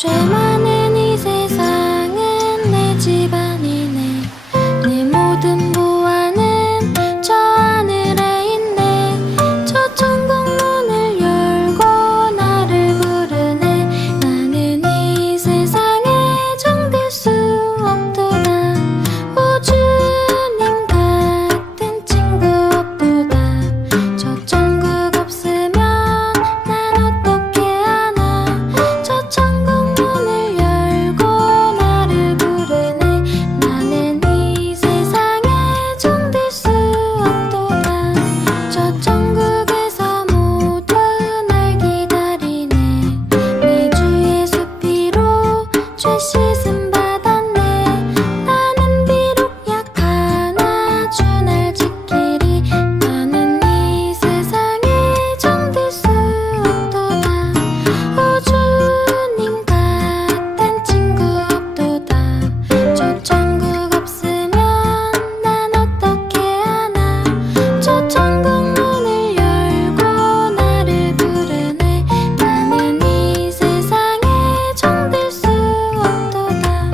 죄 많은 이 세상은 내 집안이네. 내 모든 보안은 저 하늘에 있네. 저 천국 문을 열고 나를 부르네. 나는 이 세상에 정될 수 없도다. 오 주님 같은 친구 없도다. 저 천국 없으면 난 어떻게 하나. 저 천국 문을 열고 나를 부르네. 나는 이 세상에 정될 수 없도다. 저 천국에서 모두 날 기다리네. 내 주의 수피로 죄 씻음 받았네. 나는 비록 약하나 주 날 지키리. 나는 이 세상에 정될 수 없도다. 오 주님 같은 친구 없도다. 저 천국 없으면 난 어떻게 하나. 저 천국 문을 열고 나를 부르네. 나는 이 세상에 정될 수 없도다.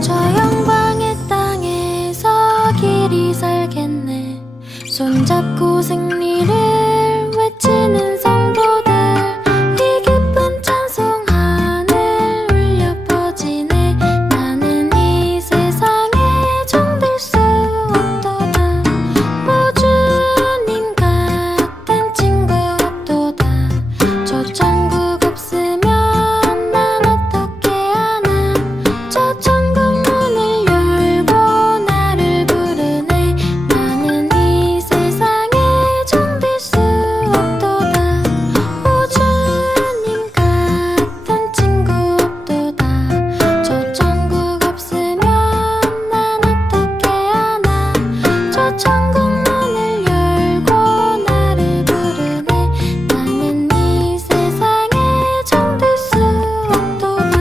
저 영광의 땅에서 길이 살겠네. 손잡고 승리를 외치는 성도들. 이 기쁜 찬송 하늘 울려 퍼지네. 나는 이 세상에 정될 수 없도다. 오 주님 같은 친구 없도다. 저 천국 없으면 난 어떻게 하나. 저 천국 문을 열고 나를 부르네. 나는 이 세상에 정될 수 없도다. 오 주님 같은 친구 없도다. 저 천국 없으면 난 어떻게 하나. 저 천국 문을 열고 나를 부르네. 나는 이 세상에 정될 수 없도다.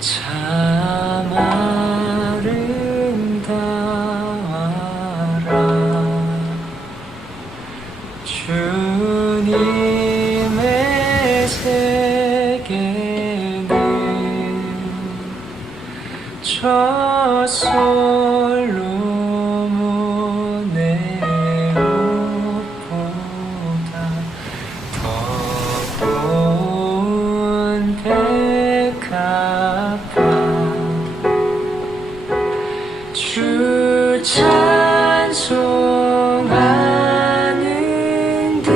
참 아름다워라 주님의 세계는 저 솔로몬의 옷보다 더 고운 백합화 주 찬송하는 듯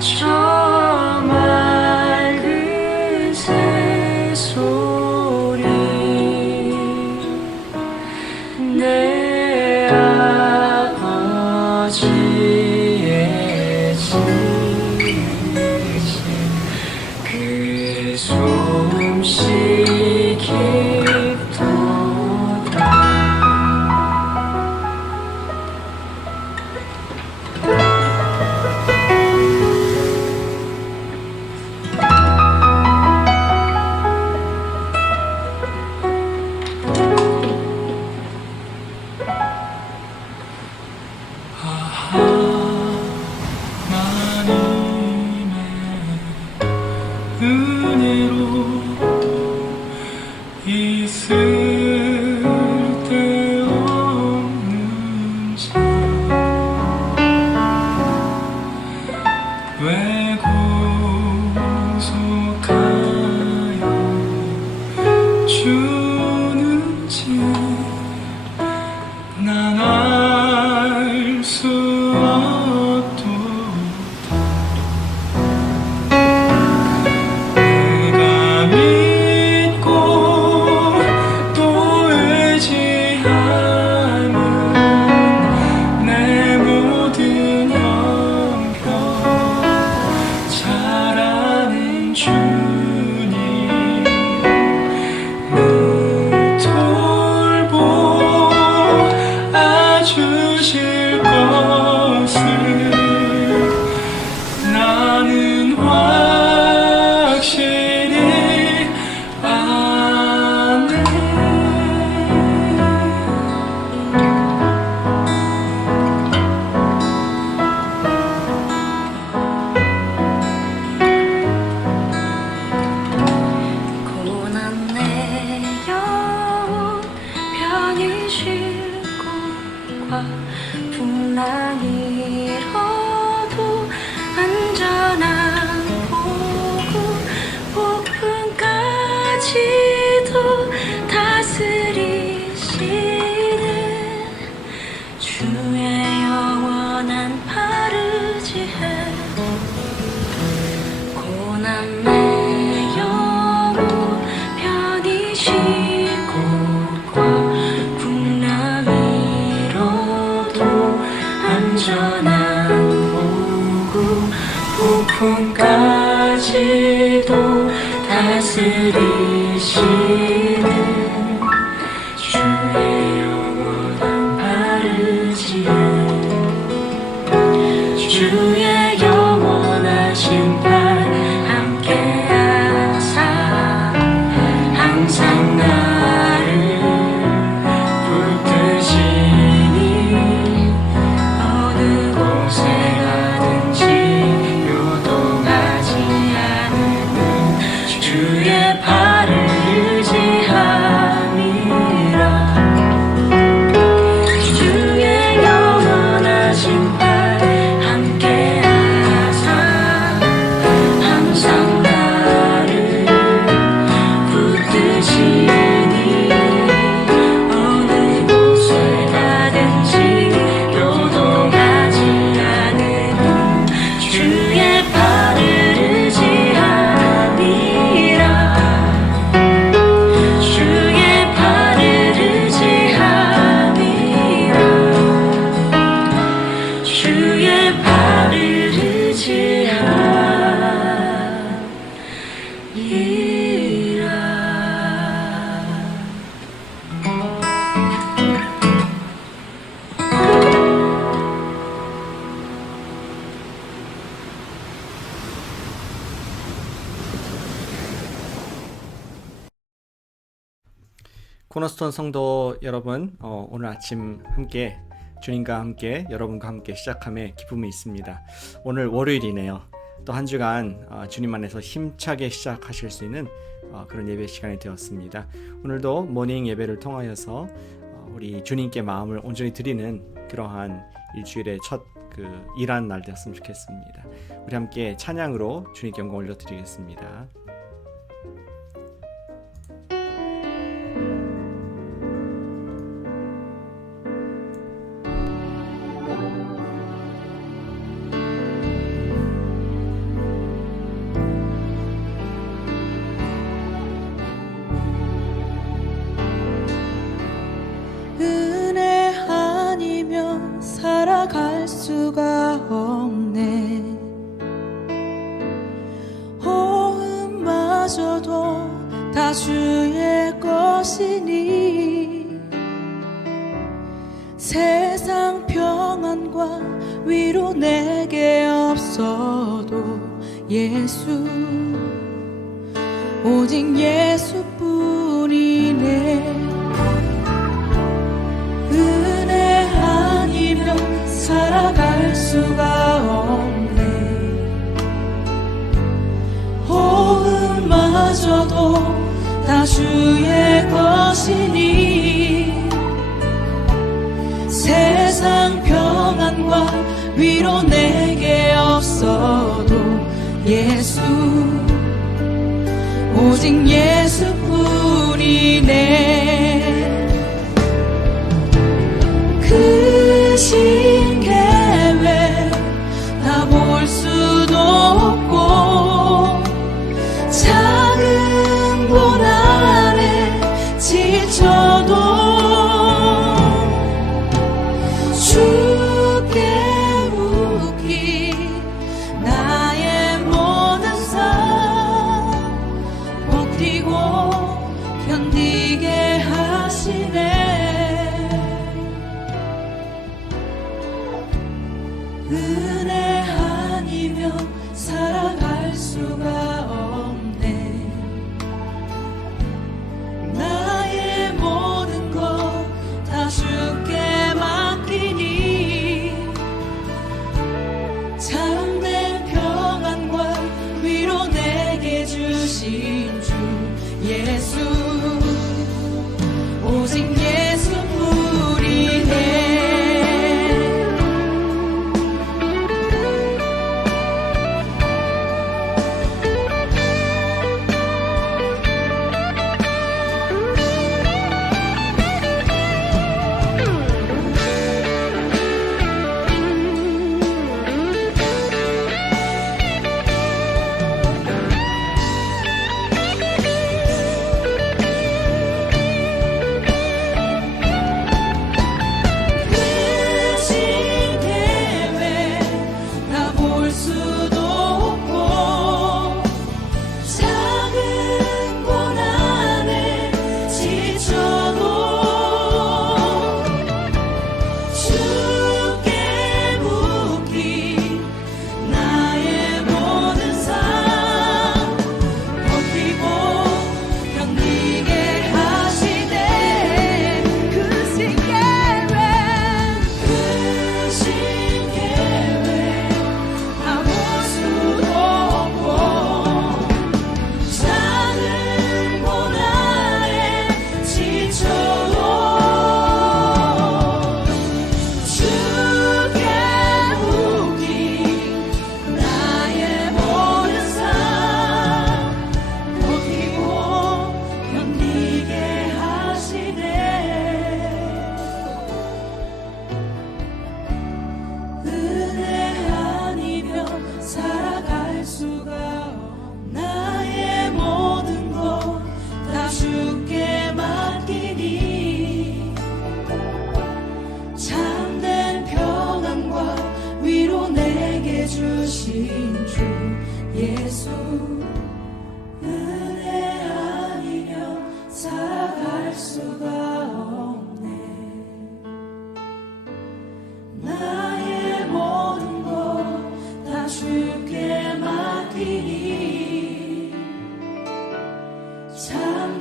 저 맑은 새소리 내 아버지의 지으신 그 솜씨 깊도다. 편히 쉴 곳과 풍랑이로도 안전한 보고 폭풍까지도 다스리시는 주의 영원한 파르지해 고난의 영혼 편히 쉴 곳과 풍랑 위로도 안전한 보고 폭풍까지도 다스리시는 주의 영원한 바르지에 주의 영원하신 팔 함께하사 항상 나를 붙드시니 어느 곳에 가든지 요동하지 않는 주의 팔을 의지함이라 주의 영원하신 팔 함께하사 항상 나를 붙드시니 어느 곳에 가든지 요동하지 않는 주의 팔을 의지함이라 주의 팔을 의지함이라 주의 팔을 의지함이라 코너스톤 성도 여러분, 오늘 아침 함께 주님과 함께 여러분과 함께 시작함에 기쁨이 있습니다. 오늘 월요일이네요. 또 한 주간 주님 안에서 힘차게 시작하실 수 있는 그런 예배 시간이 되었습니다. 오늘도 모닝 예배를 통하여서 우리 주님께 마음을 온전히 드리는 그러한 일주일의 첫 일하는 날 되었으면 좋겠습니다. 우리 함께 찬양으로 주님께 영광 올려드리겠습니다. 은혜 아니면 살아갈 수가 없네. 호흡마저도 다 주의 것이니 세상 평안과 위로 내게 없어도 예수 오직 예수뿐이네. 은혜 아니면 살아갈 수가 없네. 호흡마저도 다 주의 것이니 세상 평안과 위로 내게 없어도 예수 오직 예수뿐이네. 크신 계획 다 볼 수도 없고 작은 고난에 지쳐도 주께 웃긴 나의 모든 삶 버티고 견디게 하시네. 은혜 아니면 살아갈 수가 없네. 나의 모든 것 다 주께 맡기니 참된 평안과 위로 내게 주신 주 예수 오직 예수뿐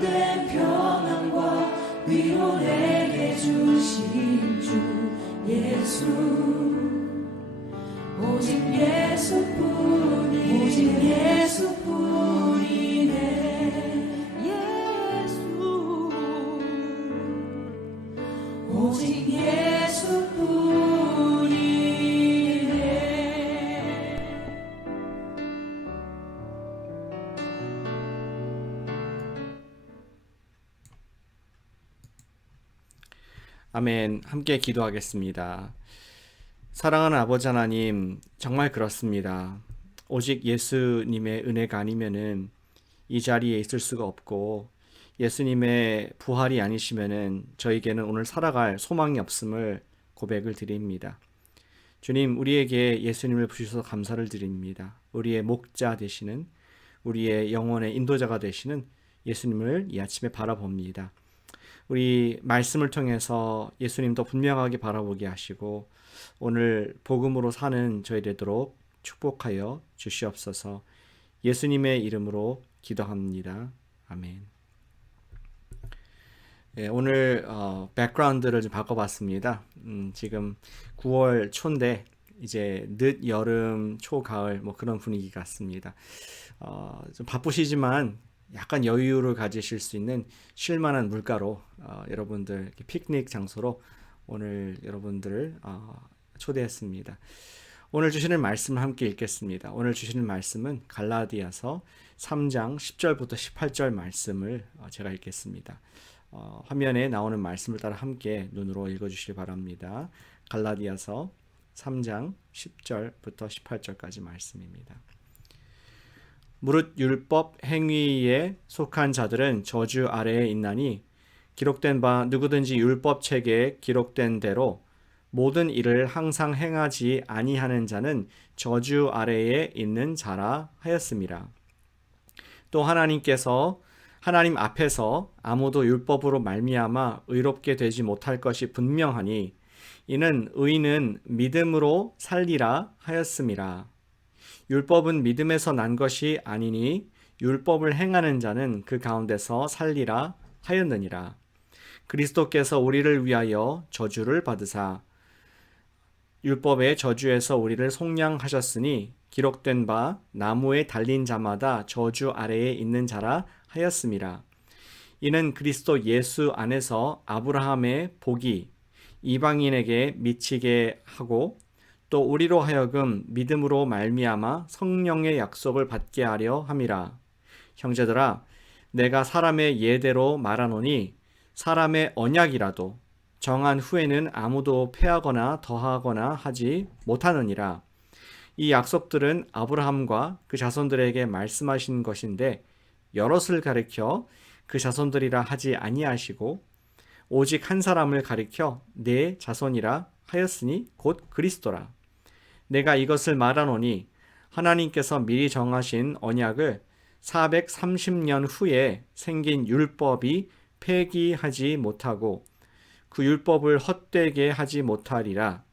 참된 평안과 위로 내게 주신 주 예수 오직 예수뿐이네 예수 오직 예수뿐이네. 아멘. 함께 기도하겠습니다. 사랑하는 아버지 하나님, 정말 그렇습니다. 오직 예수님의 은혜가 아니면은 이 자리에 있을 수가 없고, 예수님의 부활이 아니시면은 저에게는 오늘 살아갈 소망이 없음을 고백을 드립니다. 주님, 우리에게 예수님을 부르셔서 감사를 드립니다. 우리의 목자 되시는, 우리의 영혼의 인도자가 되시는 예수님을 이 아침에 바라봅니다. 우리 말씀을 통해서 예수님도 분명하게 바라보게 하시고 오늘 복음으로 사는 저희 되도록 축복하여 주시옵소서. 예수님의 이름으로 기도합니다. 아멘. 네, 오늘 백그라운드를 좀 바꿔봤습니다. 지금 9월 초인데 이제 늦 여름, 초 가을 뭐 그런 분위기 같습니다. 좀 바쁘시지만 약간 여유를 가지실 수 있는 쉴만한 물가로 여러분들 이렇게 피크닉 장소로 오늘 여러분들을 초대했습니다. 오늘 주시는 말씀을 함께 읽겠습니다. 오늘 주시는 말씀은 갈라디아서 3장 10절부터 18절 말씀을 제가 읽겠습니다. 화면에 나오는 말씀을 따라 함께 눈으로 읽어주시기 바랍니다. 갈라디아서 3장 10절부터 18절까지 말씀입니다. 무릇 율법 행위에 속한 자들은 저주 아래에 있나니 기록된 바 누구든지 율법 책에 기록된 대로 모든 일을 항상 행하지 아니하는 자는 저주 아래에 있는 자라 하였습니다. 또 하나님 앞에서 아무도 율법으로 말미암아 의롭게 되지 못할 것이 분명하니 이는 의인은 믿음으로 살리라 하였습니다. 율법은 믿음에서 난 것이 아니니 율법을 행하는 자는 그 가운데서 살리라 하였느니라. 그리스도께서 우리를 위하여 저주를 받으사 율법의 저주에서 우리를 속량하셨으니 기록된 바 나무에 달린 자마다 저주 아래에 있는 자라 하였습니다. 이는 그리스도 예수 안에서 아브라함의 복이 이방인에게 미치게 하고 또 우리로 하여금 믿음으로 말미암아 성령의 약속을 받게 하려 함이라. 형제들아, 내가 사람의 예대로 말하노니 사람의 언약이라도 정한 후에는 아무도 폐하거나 더하거나 하지 못하느니라. 이 약속들은 아브라함과 그 자손들에게 말씀하신 것인데 여럿을 가리켜 그 자손들이라 하지 아니하시고 오직 한 사람을 가리켜 내 자손이라 하였으니 곧 그리스도라. 내가 이것을 말하노니 하나님께서 미리 정하신 언약을 430년 후에 생긴 율법이 폐기하지 못하고 그 율법을 헛되게 하지 못하리라.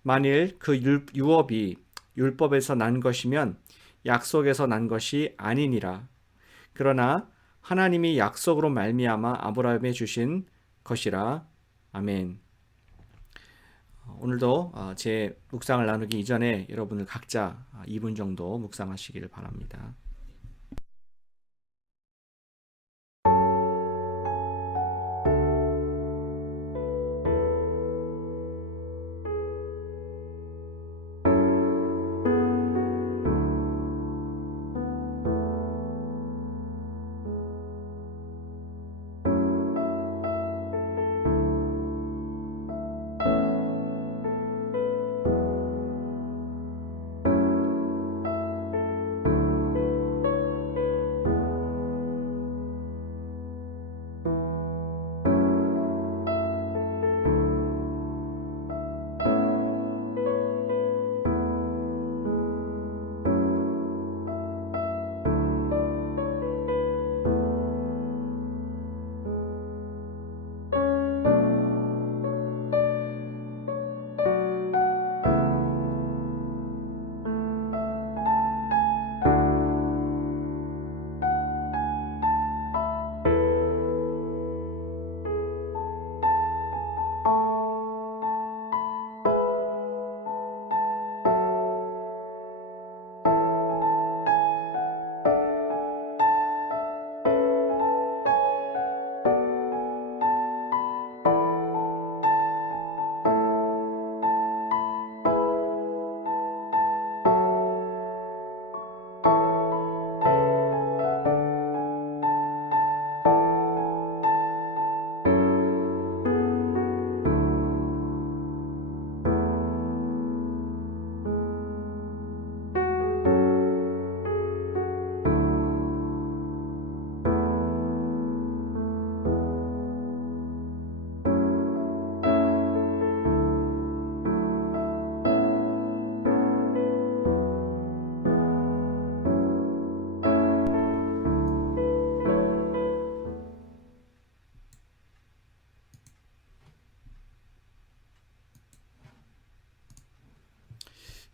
만일 그 유업이 율법에서 난 것이면 약속에서 난 것이 아니니라. 그러나 하나님이 약속으로 말미암아 아브라함에 주신 것이라. 아멘. 오늘도 제 묵상을 나누기 이전에 여러분들 각자 2분 정도 묵상하시기를 바랍니다.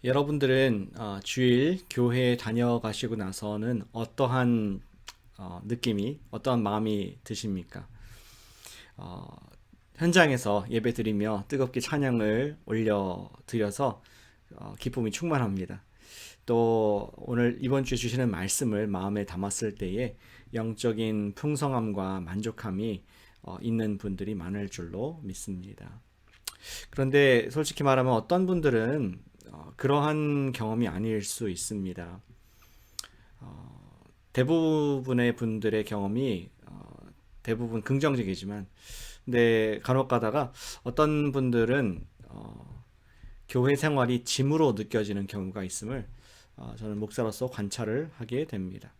여러분들은 주일 교회에 다녀가시고 나서는 어떠한 느낌이, 어떠한 마음이 드십니까? 현장에서 예배 드리며 뜨겁게 찬양을 올려드려서 기쁨이 충만합니다. 또 오늘 이번 주에 주시는 말씀을 마음에 담았을 때에 영적인 풍성함과 만족함이 있는 분들이 많을 줄로 믿습니다. 그런데 솔직히 말하면 어떤 분들은 그러한 경험이 아닐 수 있습니다. 대부분의 분들의 경험이 대부분 긍정적이지만, 근데 간혹 가다가 어떤 분들은 교회 생활이 짐으로 느껴지는 경우가 있음을 저는 목사로서 관찰을 하게 됩니다.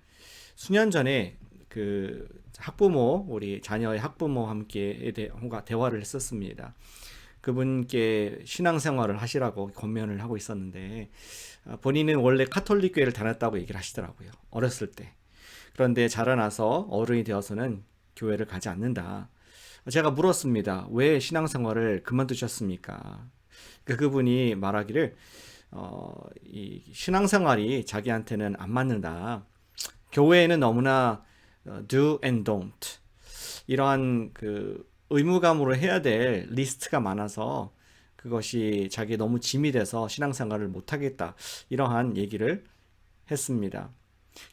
수년 전에 그 학부모, 우리 자녀의 학부모와 함께 대화를 했었습니다. 그분께 신앙생활을 하시라고 권면을 하고 있었는데, 본인은 원래 카톨릭 교회를 다녔다고 얘기를 하시더라고요. 어렸을 때. 그런데 자라나서 어른이 되어서는 교회를 가지 않는다. 제가 물었습니다. 왜 신앙생활을 그만두셨습니까? 그분이 말하기를 이 신앙생활이 자기한테는 안 맞는다. 교회에는 너무나 do and don't, 이러한 그 의무감으로 해야 될 리스트가 많아서 그것이 자기에 너무 짐이 돼서 신앙생활을 못하겠다, 이러한 얘기를 했습니다.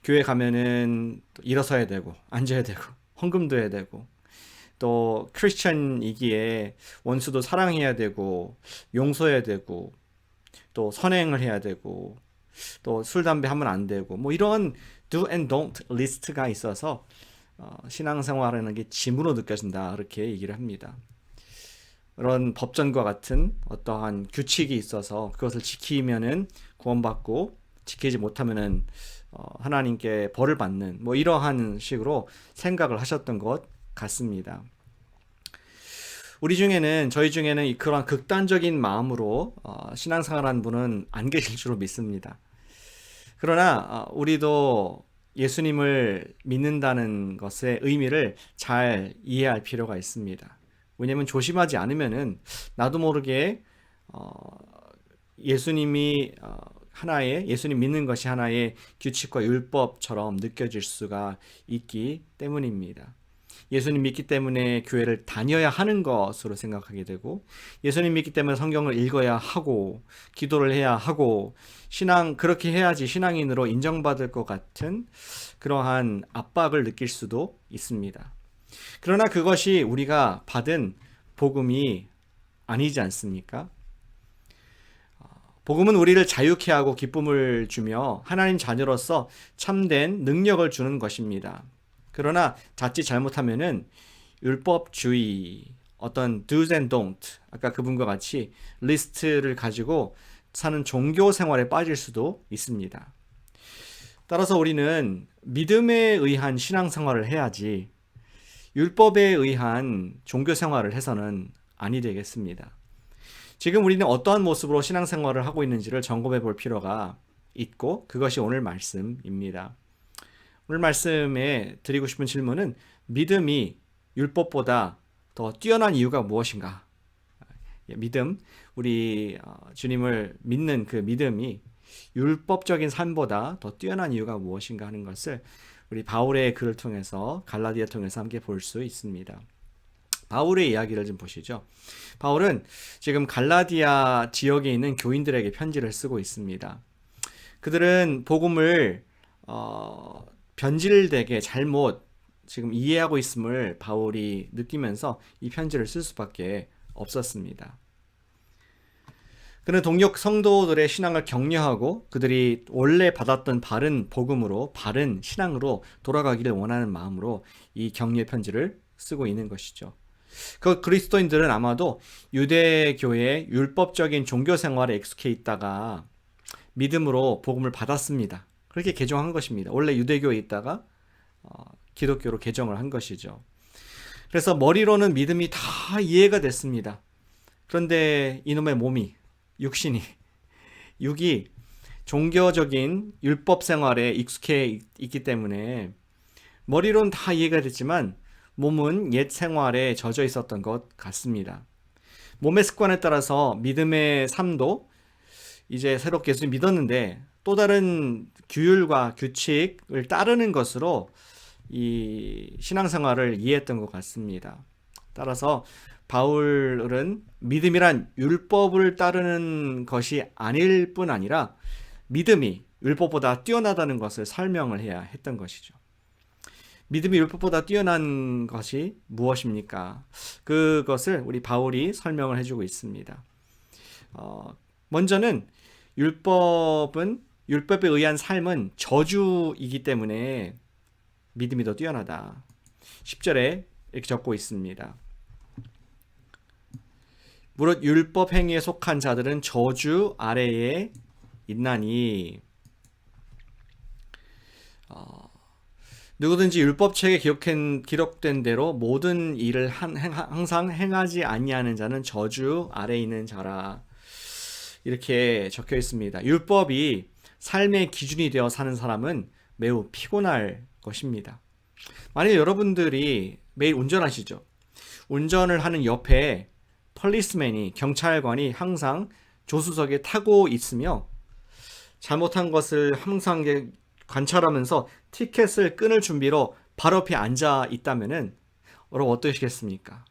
교회 가면은 일어서야 되고 앉아야 되고 헌금도 해야 되고, 또 크리스천이기에 원수도 사랑해야 되고 용서해야 되고 또 선행을 해야 되고 또 술 담배 하면 안 되고, 뭐 이런 do and don't 리스트가 있어서 신앙생활하는 게 짐으로 느껴진다, 그렇게 얘기를 합니다. 그런 법전과 같은 어떠한 규칙이 있어서 그것을 지키면은 구원받고 지키지 못하면은 하나님께 벌을 받는, 뭐 이러한 식으로 생각을 하셨던 것 같습니다. 저희 중에는 그런 극단적인 마음으로 신앙생활하는 분은 안 계실 줄로 믿습니다. 그러나 우리도 예수님을 믿는다는 것의 의미를 잘 이해할 필요가 있습니다. 왜냐하면 조심하지 않으면은 나도 모르게 예수님 믿는 것이 하나의 규칙과 율법처럼 느껴질 수가 있기 때문입니다. 예수님 믿기 때문에 교회를 다녀야 하는 것으로 생각하게 되고, 예수님 믿기 때문에 성경을 읽어야 하고 기도를 해야 하고 그렇게 해야지 신앙인으로 인정받을 것 같은 그러한 압박을 느낄 수도 있습니다. 그러나 그것이 우리가 받은 복음이 아니지 않습니까? 복음은 우리를 자유케 하고 기쁨을 주며 하나님 자녀로서 참된 능력을 주는 것입니다. 그러나 자칫 잘못하면은 율법주의, 어떤 do's and don't, 아까 그분과 같이 리스트를 가지고 사는 종교 생활에 빠질 수도 있습니다. 따라서 우리는 믿음에 의한 신앙생활을 해야지 율법에 의한 종교 생활을 해서는 아니 되겠습니다. 지금 우리는 어떠한 모습으로 신앙생활을 하고 있는지를 점검해 볼 필요가 있고, 그것이 오늘 말씀입니다. 오늘 말씀에 드리고 싶은 질문은, 믿음이 율법보다 더 뛰어난 이유가 무엇인가? 믿음, 우리 주님을 믿는 그 믿음이 율법적인 삶보다 더 뛰어난 이유가 무엇인가 하는 것을 우리 바울의 글을 통해서, 갈라디아 통해서 함께 볼 수 있습니다. 바울의 이야기를 좀 보시죠. 바울은 지금 갈라디아 지역에 있는 교인들에게 편지를 쓰고 있습니다. 그들은 복음을 변질되게 잘못 지금 이해하고 있음을 바울이 느끼면서 이 편지를 쓸 수밖에 없었습니다. 그는 동역 성도들의 신앙을 격려하고 그들이 원래 받았던 바른 복음으로, 바른 신앙으로 돌아가기를 원하는 마음으로 이 격려의 편지를 쓰고 있는 것이죠. 그 그리스도인들은 아마도 유대교의 율법적인 종교 생활에 익숙해 있다가 믿음으로 복음을 받았습니다. 그렇게 개종한 것입니다. 원래 유대교에 있다가 기독교로 개종을 한 것이죠. 그래서 머리로는 믿음이 다 이해가 됐습니다. 그런데 이놈의 몸이, 육이 종교적인 율법 생활에 익숙해 있기 때문에 머리로는 다 이해가 됐지만 몸은 옛 생활에 젖어 있었던 것 같습니다. 몸의 습관에 따라서 믿음의 삶도 이제 새롭게 예수님 믿었는데 또 다른 규율과 규칙을 따르는 것으로 이 신앙생활을 이해했던 것 같습니다. 따라서 바울은 믿음이란 율법을 따르는 것이 아닐 뿐 아니라 믿음이 율법보다 뛰어나다는 것을 설명을 해야 했던 것이죠. 믿음이 율법보다 뛰어난 것이 무엇입니까? 그것을 우리 바울이 설명을 해주고 있습니다. 먼저는 율법에 의한 삶은 저주이기 때문에 믿음이 더 뛰어나다. 10절에 이렇게 적고 있습니다. 무릇 율법 행위에 속한 자들은 저주 아래에 있나니 누구든지 율법책에 기록된 대로 모든 일을 항상 행하지 아니하는 자는 저주 아래에 있는 자라. 이렇게 적혀 있습니다. 율법이 삶의 기준이 되어 사는 사람은 매우 피곤할 것입니다. 만약 여러분들이 매일 운전하시죠. 운전을 하는 옆에 폴리스맨이, 경찰관이 항상 조수석에 타고 있으며 잘못한 것을 항상 관찰하면서 티켓을 끊을 준비로 바로 옆에 앉아 있다면은 여러분 어떠시겠습니까?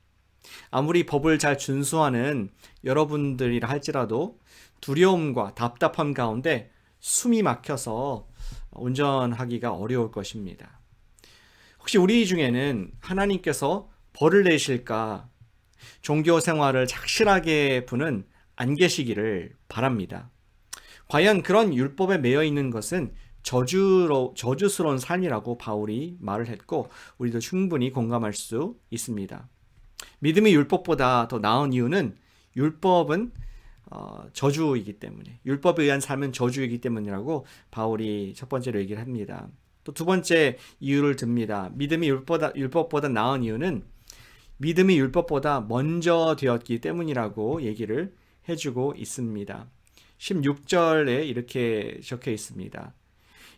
아무리 법을 잘 준수하는 여러분들이라 할지라도 두려움과 답답함 가운데 숨이 막혀서 운전하기가 어려울 것입니다. 혹시 우리 중에는 하나님께서 벌을 내실까 종교 생활을 착실하게 부는 안 계시기를 바랍니다. 과연 그런 율법에 매여 있는 것은 저주스러운 삶이라고 바울이 말을 했고 우리도 충분히 공감할 수 있습니다. 믿음이 율법보다 더 나은 이유는 율법은 저주이기 때문에, 율법에 의한 삶은 저주이기 때문이라고 바울이 첫 번째로 얘기를 합니다. 또 두 번째 이유를 듭니다. 믿음이 율법보다 나은 이유는 믿음이 율법보다 먼저 되었기 때문이라고 얘기를 해주고 있습니다. 16절에 이렇게 적혀 있습니다.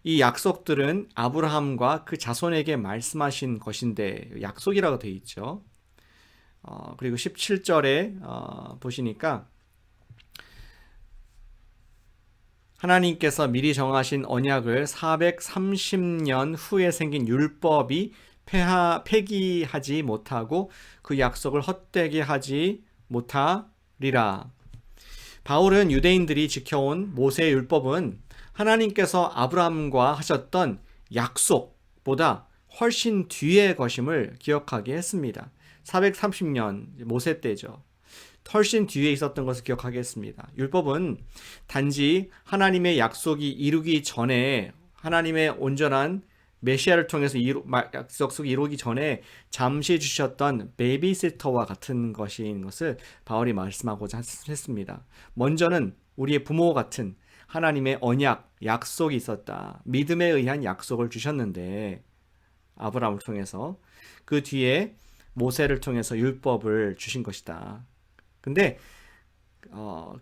이 약속들은 아브라함과 그 자손에게 말씀하신 것인데, 약속이라고 되어 있죠. 그리고 17절에 보시니까 하나님께서 미리 정하신 언약을 430년 후에 생긴 율법이 폐기하지 못하고 그 약속을 헛되게 하지 못하리라. 바울은 유대인들이 지켜온 모세의 율법은 하나님께서 아브라함과 하셨던 약속보다 훨씬 뒤의 것임을 기억하게 했습니다. 430년 모세 때죠. 훨씬 뒤에 있었던 것을 기억하게 했습니다. 율법은 단지 하나님의 약속이 이루기 전에, 하나님의 온전한 메시아를 통해서 약속이 이루기 전에 잠시 주셨던 베이비시터와 같은 것인 것을 바울이 말씀하고자 했습니다. 먼저는 우리의 부모 같은 하나님의 언약, 약속이 있었다. 믿음에 의한 약속을 주셨는데 아브라함을 통해서, 그 뒤에 모세를 통해서 율법을 주신 것이다. 근데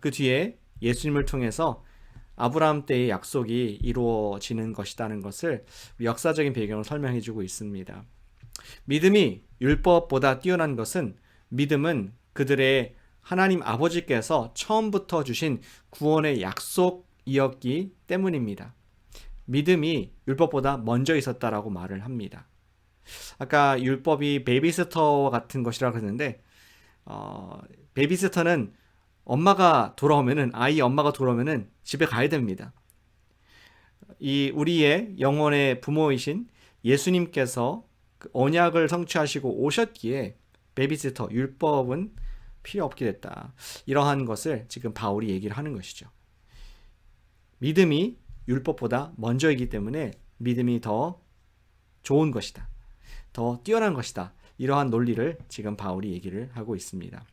그 뒤에 예수님을 통해서 아브라함 때의 약속이 이루어지는 것이라는 것을 역사적인 배경을 설명해 주고 있습니다. 믿음이 율법보다 뛰어난 것은, 믿음은 그들의 하나님 아버지께서 처음부터 주신 구원의 약속이었기 때문입니다. 믿음이 율법보다 먼저 있었다라고 말을 합니다. 아까 율법이 베이비시터 같은 것이라고 했는데 베이비시터는 아이 엄마가 돌아오면은 집에 가야 됩니다. 이 우리의 영혼의 부모이신 예수님께서 그 언약을 성취하시고 오셨기에 베이비시터, 율법은 필요 없게 됐다. 이러한 것을 지금 바울이 얘기를 하는 것이죠. 믿음이 율법보다 먼저이기 때문에 믿음이 더 좋은 것이다. 더 뛰어난 것이다. 이러한 논리를 지금 바울이 얘기를 하고 있습니다.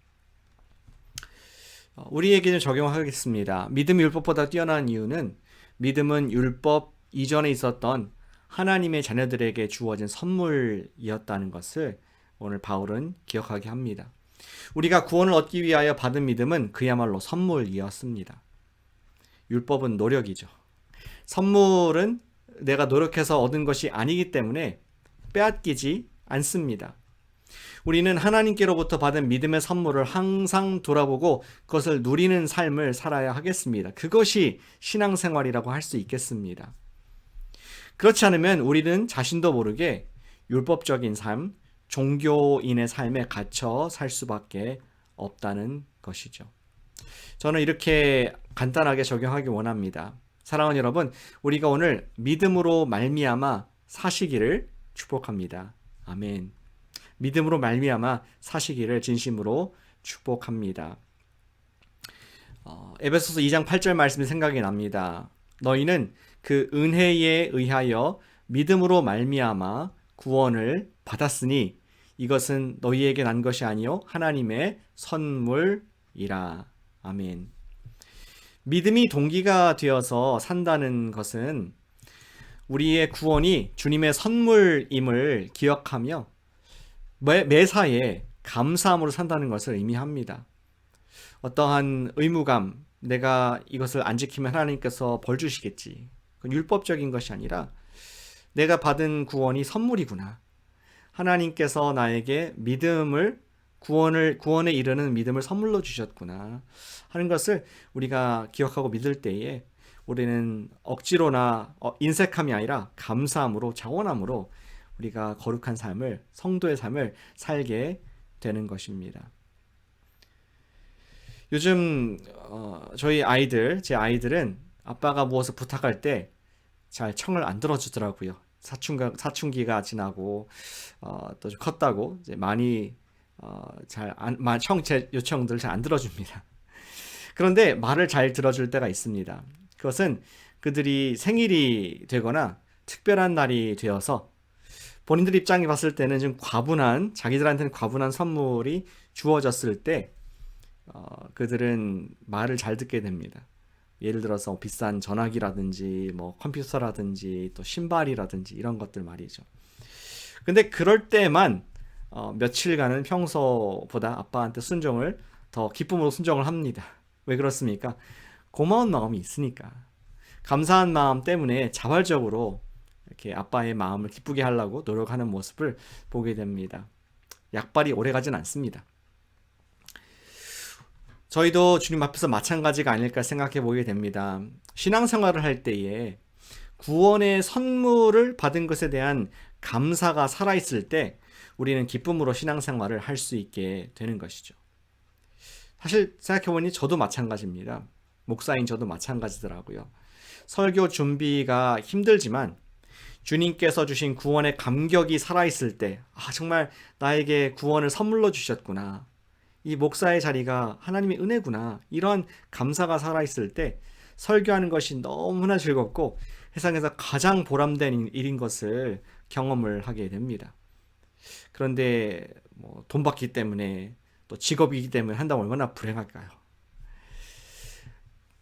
우리에게 좀 적용하겠습니다. 믿음이 율법보다 뛰어난 이유는, 믿음은 율법 이전에 있었던 하나님의 자녀들에게 주어진 선물이었다는 것을 오늘 바울은 기억하게 합니다. 우리가 구원을 얻기 위하여 받은 믿음은 그야말로 선물이었습니다. 율법은 노력이죠. 선물은 내가 노력해서 얻은 것이 아니기 때문에 빼앗기지 않습니다. 우리는 하나님께로부터 받은 믿음의 선물을 항상 돌아보고 그것을 누리는 삶을 살아야 하겠습니다. 그것이 신앙생활이라고 할 수 있겠습니다. 그렇지 않으면 우리는 자신도 모르게 율법적인 삶, 종교인의 삶에 갇혀 살 수밖에 없다는 것이죠. 저는 이렇게 간단하게 적용하기 원합니다. 사랑하는 여러분, 우리가 오늘 믿음으로 말미암아 사시기를 축복합니다. 아멘. 믿음으로 말미암아 사시기를 진심으로 축복합니다. 에베소서 2장 8절 말씀이 생각이 납니다. 너희는 그 은혜에 의하여 믿음으로 말미암아 구원을 받았으니 이것은 너희에게 난 것이 아니요 하나님의 선물이라. 아멘. 믿음이 동기가 되어서 산다는 것은 우리의 구원이 주님의 선물임을 기억하며 매사에 감사함으로 산다는 것을 의미합니다. 어떠한 의무감, 내가 이것을 안 지키면 하나님께서 벌 주시겠지. 그건 율법적인 것이 아니라 내가 받은 구원이 선물이구나. 하나님께서 나에게 구원에 이르는 믿음을 선물로 주셨구나 하는 것을 우리가 기억하고 믿을 때에 우리는 억지로나 인색함이 아니라 감사함으로, 자원함으로 우리가 거룩한 삶을, 성도의 삶을 살게 되는 것입니다. 요즘 제 아이들은 아빠가 무엇을 부탁할 때 잘 청을 안 들어주더라고요. 사춘기가 지나고 또 좀 컸다고 이제 많이 제 요청들을 잘 안 들어줍니다. 그런데 말을 잘 들어줄 때가 있습니다. 그것은 그들이 생일이 되거나 특별한 날이 되어서 본인들 입장에 봤을 때는 좀 자기들한테는 과분한 선물이 주어졌을 때 그들은 말을 잘 듣게 됩니다. 예를 들어서 비싼 전화기라든지 뭐 컴퓨터라든지 또 신발이라든지 이런 것들 말이죠. 근데 그럴 때만 며칠간은 평소보다 아빠한테 더 기쁨으로 순종을 합니다. 왜 그렇습니까? 고마운 마음이 있으니까. 감사한 마음 때문에 자발적으로 이렇게 아빠의 마음을 기쁘게 하려고 노력하는 모습을 보게 됩니다. 약발이 오래가진 않습니다. 저희도 주님 앞에서 마찬가지가 아닐까 생각해 보게 됩니다. 신앙생활을 할 때에 구원의 선물을 받은 것에 대한 감사가 살아있을 때 우리는 기쁨으로 신앙생활을 할 수 있게 되는 것이죠. 사실 생각해보니 저도 마찬가지입니다. 목사인 저도 마찬가지더라고요. 설교 준비가 힘들지만 주님께서 주신 구원의 감격이 살아있을 때 정말 나에게 구원을 선물로 주셨구나. 이 목사의 자리가 하나님의 은혜구나. 이런 감사가 살아있을 때 설교하는 것이 너무나 즐겁고 세상에서 가장 보람된 일인 것을 경험을 하게 됩니다. 그런데 돈 받기 때문에 또 직업이기 때문에 한다면 얼마나 불행할까요?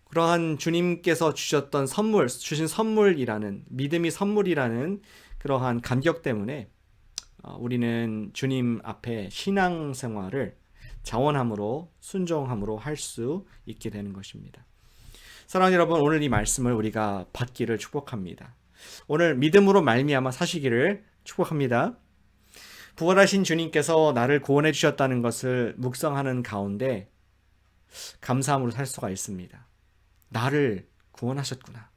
그러한 주님께서 주신 선물이라는, 믿음이 선물이라는 그러한 감격 때문에 우리는 주님 앞에 신앙생활을 자원함으로, 순종함으로 할 수 있게 되는 것입니다. 사랑하는 여러분, 오늘 이 말씀을 우리가 받기를 축복합니다. 오늘 믿음으로 말미암아 사시기를 축복합니다. 부활하신 주님께서 나를 구원해 주셨다는 것을 묵상하는 가운데 감사함으로 살 수가 있습니다. 나를 구원하셨구나.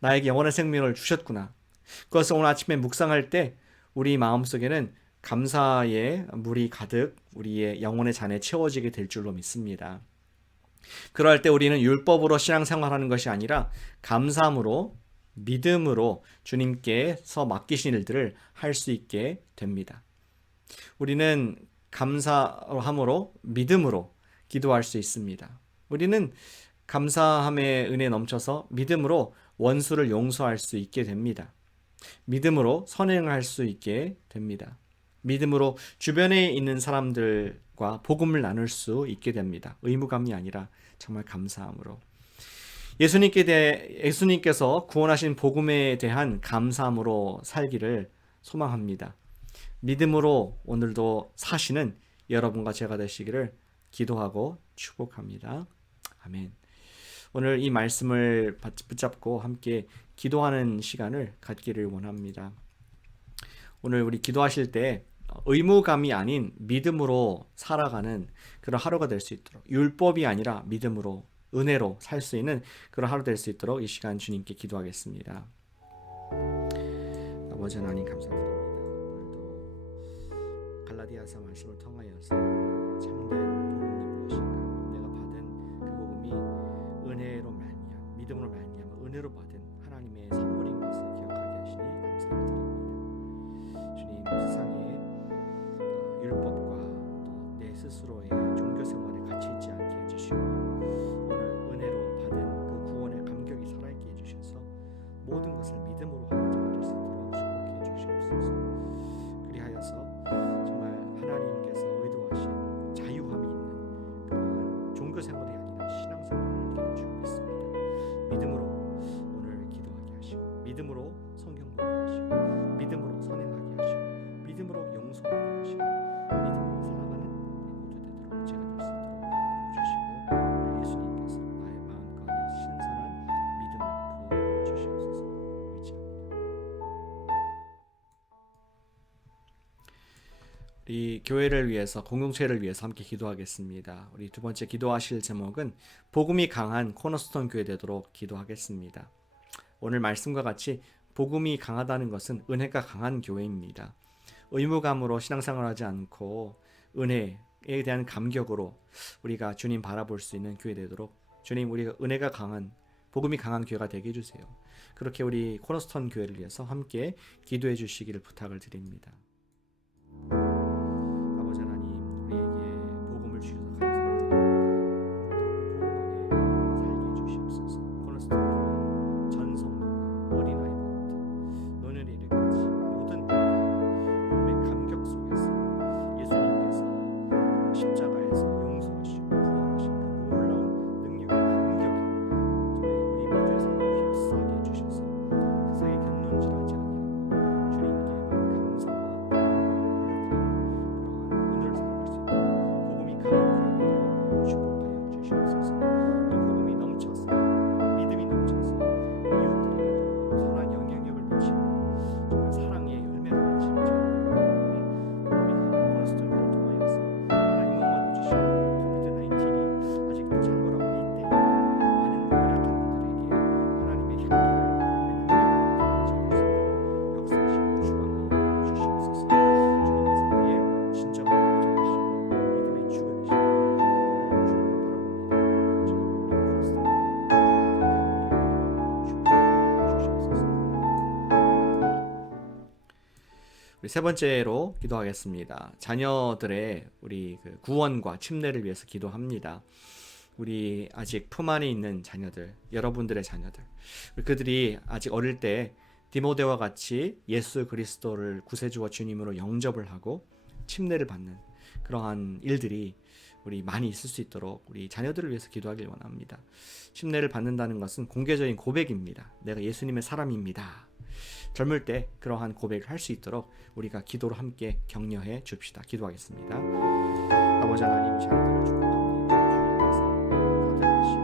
나에게 영원한 생명을 주셨구나. 그것을 오늘 아침에 묵상할 때 우리 마음속에는 감사의 물이 가득 우리의 영혼의 잔에 채워지게 될 줄로 믿습니다. 그럴 때 우리는 율법으로 신앙생활하는 것이 아니라 감사함으로, 믿음으로 주님께서 맡기신 일들을 할 수 있게 됩니다. 우리는 감사함으로, 믿음으로 기도할 수 있습니다. 우리는 감사함의 은혜에 넘쳐서 믿음으로 원수를 용서할 수 있게 됩니다. 믿음으로 선행할 수 있게 됩니다. 믿음으로 주변에 있는 사람들과 복음을 나눌 수 있게 됩니다. 의무감이 아니라 정말 감사함으로. 예수님께서 구원하신 복음에 대한 감사함으로 살기를 소망합니다. 믿음으로 오늘도 사시는 여러분과 제가 되시기를 기도하고 축복합니다. 아멘. 오늘 이 말씀을 붙잡고 함께 기도하는 시간을 갖기를 원합니다. 오늘 우리 기도하실 때 의무감이 아닌 믿음으로 살아가는 그런 하루가 될 수 있도록, 율법이 아니라 믿음으로 은혜로 살 수 있는 그런 하루 될 수 있도록 이 시간 주님께 기도하겠습니다. 아버지 하나님 감사드립니다. 오늘도 갈라디아서 말씀을 통하여서 참된 복음이 무엇인가, 내가 받은 그 복음이 은혜로 말미암아 믿음으로 말미암아 은혜로 받은 하나님의 선물인 것을 기억하게 하시니 감사를 드립니다. 주님, 세상에 율법과 또 내 스스로의 종교 생활에 갇혀 있지 않게 해주시고 오늘 은혜로 받은 그 구원의 감격이 살아있게 해주셔서 모든 것을 믿음으로 하는 자가 될 수 있도록 축복해 주시옵소서. 그리하여서 정말 하나님께서 의도하신 자유함이 있는 그러한 종교 생활이 아니라 신앙 생활을 알게 해주고 있습니다. 믿음으로 오늘 기도하게 하시고 믿음으로 성경 보게 하시고 믿음으로 선행하게 하시고 믿음으로 용서하게 하시고 믿음으로 살아가는 우리 모두 되도록 제가 될 수 있도록 도와주시고 오늘 예수님께서 나의 마음가운데 신선한 믿음을 부어주시옵소서. 의지합니다. 우리 교회를 위해서, 공동체를 위해서 함께 기도하겠습니다. 우리 두 번째 기도하실 제목은 복음이 강한 코너스톤 교회 되도록 기도하겠습니다. 오늘 말씀과 같이 복음이 강하다는 것은 은혜가 강한 교회입니다. 의무감으로 신앙생활하지 않고 은혜에 대한 감격으로 우리가 주님 바라볼 수 있는 교회 되도록 주님, 우리가 은혜가 강한, 복음이 강한 교회가 되게 해주세요. 그렇게 우리 코너스톤 교회를 위해서 함께 기도해 주시기를 부탁을 드립니다. 아버지 하나님, 우리에게 복음을 주셔서 감사를 드립니다. 또 그 복음 안에 살게 해주시옵소서. 코너스톤 교회 전 성도가 어린아이부터 노년이르까지 모든 복음의 감격 속에서 예수님께서 십자가에서 용서하시고 부활하신 그 놀라운 능력의 감격이 우리 모두의 삶을 휩싸게 해주셔서 세상에 견론질하지 아니하고 주님께만 감사와 영광을 올려드리는 그러한 오늘을 살아갈 수 있도록 복음이 강한 교회로 축복하여 주시옵소서. 이 복음이 넘쳐서, 믿음이 넘쳐서 이웃들에게도 선한 영향력을 미치고 정말 사랑의 열매를 맺히는 저희가 되고, 우리 복음이 강한 코너스톤 교회를 통하여서 하나님 응원도 주시고 코비드-19이 아직도 창궐하고 있는 이때에 많은 연약한 분들에게 하나님의 향기를, 복음의 능력을 나타내실 수 있도록 역사하시고 주관하여 주시옵소서. 주님께서 우리의 진정한 목자이시고 믿음의 주가 되시고 오늘 주님을 바라봅니다. 주님, 우리 코너스톤 교회가 축복하여 주시옵소서. 우리 세 번째로 기도하겠습니다. 자녀들의 우리 그 구원과 침례를 위해서 기도합니다. 우리 아직 품 안에 있는 자녀들, 여러분들의 자녀들, 그들이 아직 어릴 때 디모데와 같이 예수 그리스도를 구세주와 주님으로 영접을 하고 침례를 받는 그러한 일들이 우리 많이 있을 수 있도록 우리 자녀들을 위해서 기도하길 원합니다. 침례를 받는다는 것은 공개적인 고백입니다. 내가 예수님의 사람입니다. 젊을 때 그러한 고백을 할 수 있도록 우리가 기도로 함께 격려해 줍시다. 기도하겠습니다. 아버지 하나님, 자녀들을 축복합니다. 주님께서 선택하시고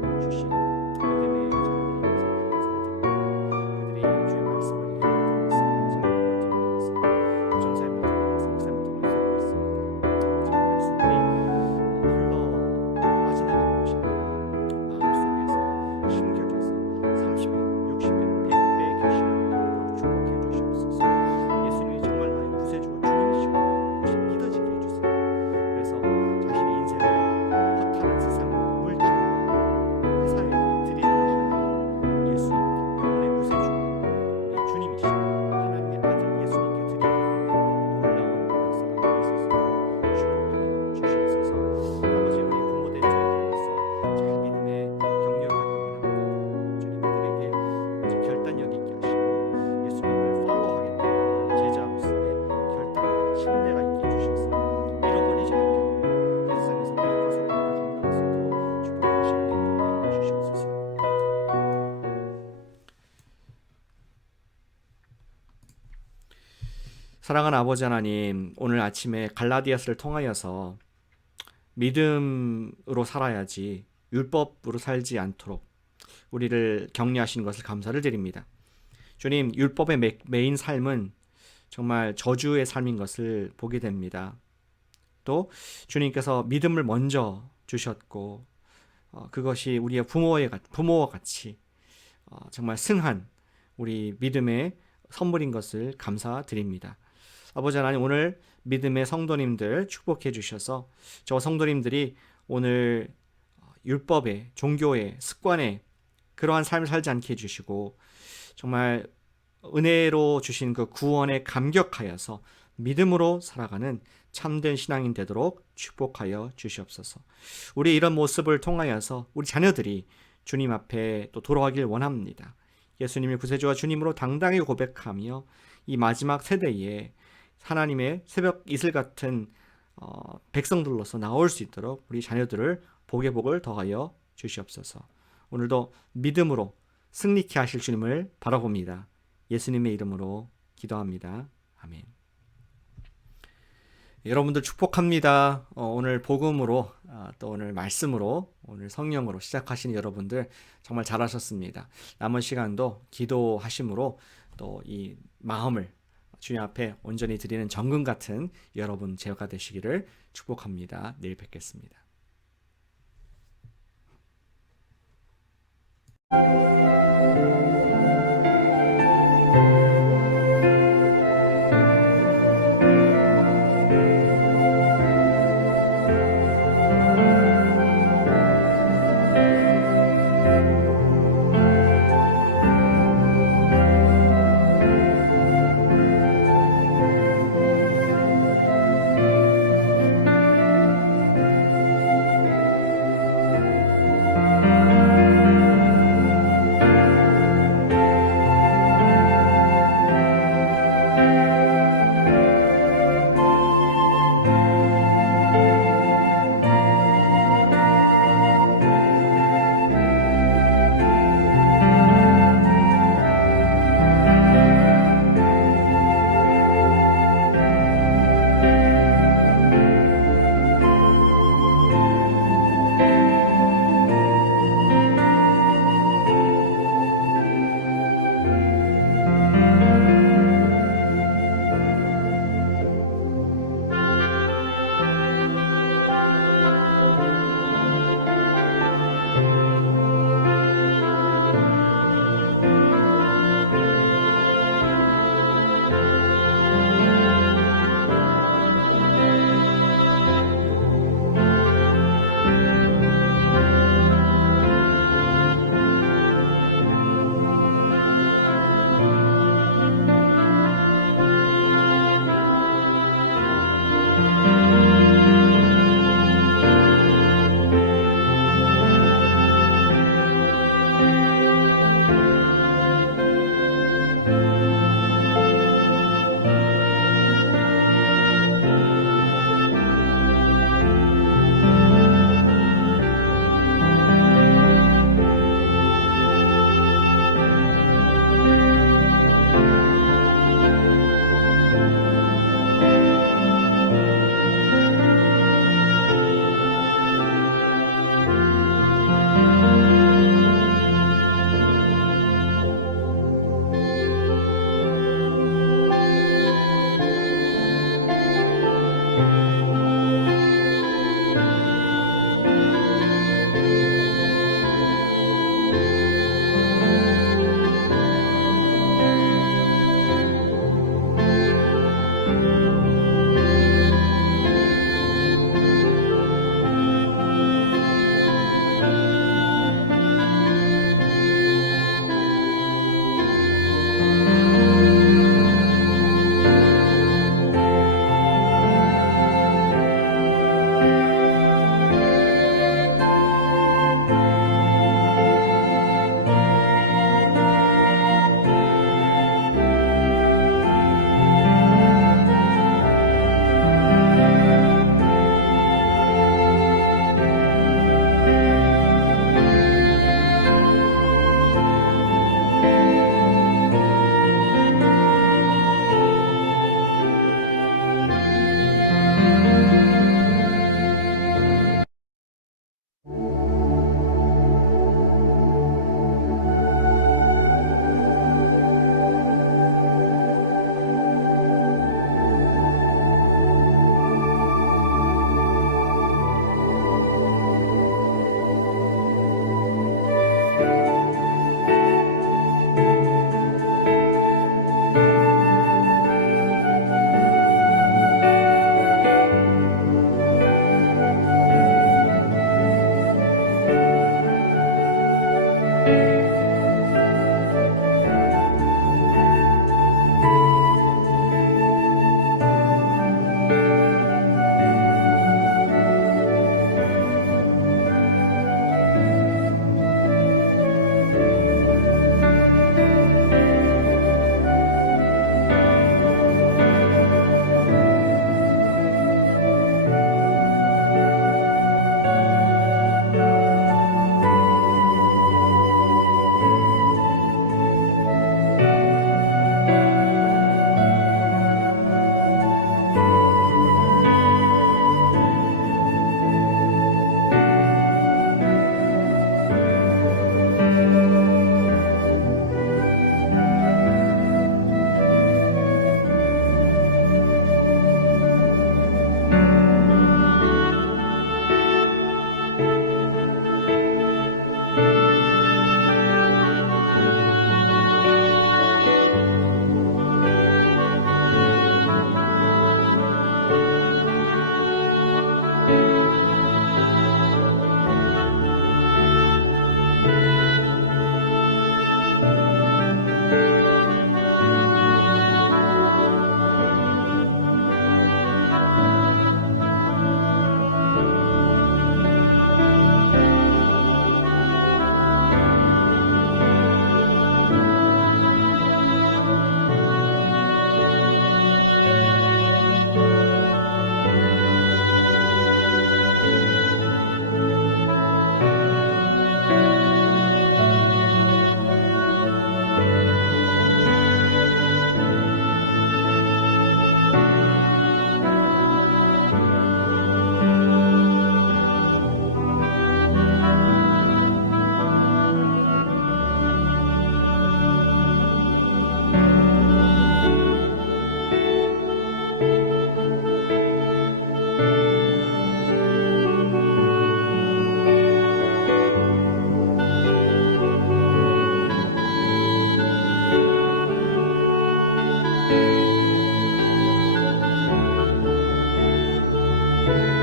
우리에게 주신 믿음의 자녀들이 있어서 감사를 드립니다. 그들이 주의 말씀을 예를 통해서, 성경을 통해서, 전사님을 통해서, 목사님을 통해서 있습니다. 제 말씀들이 흘러 빠져나가는 것이 아니라 마음속에서 심겨져서 30배, 60배, 100배의 결실을 얻도록 축복해 주시옵소서. 예수님이 정말 나의 구세주와 주님이시고 그것이 믿어지게 해주세요. 그래서 자신의 인생을 허탄한 세상과 물질과 회사에게 드리는 것이 아니라 예수님께, 영혼의 구세주와 우리 주님이시고 하나님의 아들 예수님께 드리는 놀라운 역사가 되게 있어서 축복하여 주시옵소서. 아버지, 우리 부모된 저희들로서 잘 믿음의 격려를 하기 원합니다. 주님, 그들에게 결단력 있게 하시고 예수님을 팔로우하겠다는 제자로서의 결단과 신뢰가 있게 해주셔서 잃어버리지 않게 하고 세상에서 믿고 소망을 감당할 수 있도록 축복하시고 인도해 주시옵소서. 사랑하는 아버지 하나님, 오늘 아침에 갈라디아서를 통하여서 믿음으로 살아야지 율법으로 살지 않도록 우리를 격려하시는 것을 감사를 드립니다. 주님, 율법의 매인 삶은 정말 저주의 삶인 것을 보게 됩니다. 또 주님께서 믿음을 먼저 주셨고 그것이 우리의 부모와 같이 정말 승한 우리 믿음의 선물인 것을 감사드립니다. 아버지 하나님, 오늘 믿음의 성도님들 축복해 주셔서 저 성도님들이 오늘 율법의, 종교의, 습관에 그러한 삶을 살지 않게 해주시고 정말 은혜로 주신 그 구원에 감격하여서 믿음으로 살아가는 참된 신앙인 되도록 축복하여 주시옵소서. 우리 이런 모습을 통하여서 우리 자녀들이 주님 앞에 또 돌아가길 원합니다. 예수님이 구세주와 주님으로 당당히 고백하며 이 마지막 세대에 하나님의 새벽 이슬 같은 백성들로서 나올 수 있도록 우리 자녀들을 복을 더하여 주시옵소서. 오늘도 믿음으로 승리케 하실 주님을 바라봅니다. 예수님의 이름으로 기도합니다. 아멘. 여러분들 축복합니다. 오늘 복음으로 또 오늘 말씀으로 오늘 성령으로 시작하신 여러분들 정말 잘하셨습니다. 남은 시간도 기도하심으로 또 이 마음을 주님 앞에 온전히 드리는 정금 같은 여러분 제가 되시기를 축복합니다. 내일 뵙겠습니다. 주